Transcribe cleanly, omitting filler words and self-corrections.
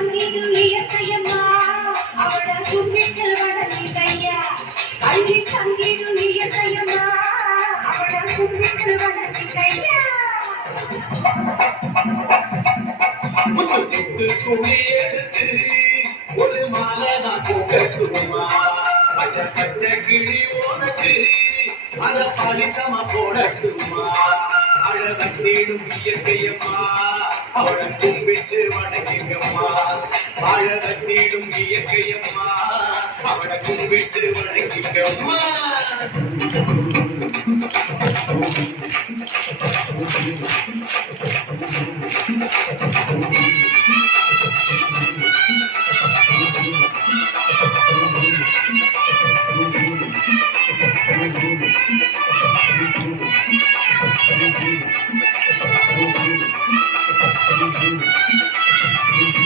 தங்கிடும் இயற்கையம்மா அவள கும்பிட்டு வணங்கிக்கையா கல்வி தங்கிடும் இயற்கையம்மா அவள கும்பிட்டு வணங்கிக்கையா துணி எடுத்து ஒரு மாலை நான் போகட்டுமா பச்சை கிளி உனக்கு அத பாலித்தமா போடட்டுமா அழகத்தேடும் இயற்கையம்மா அவளை கும்பிட்டு வணங்கிக்கம்மா அழகத்தேடும் இயற்கையம்மா அவளை கும்பிட்டு வணங்கிக்கம்மா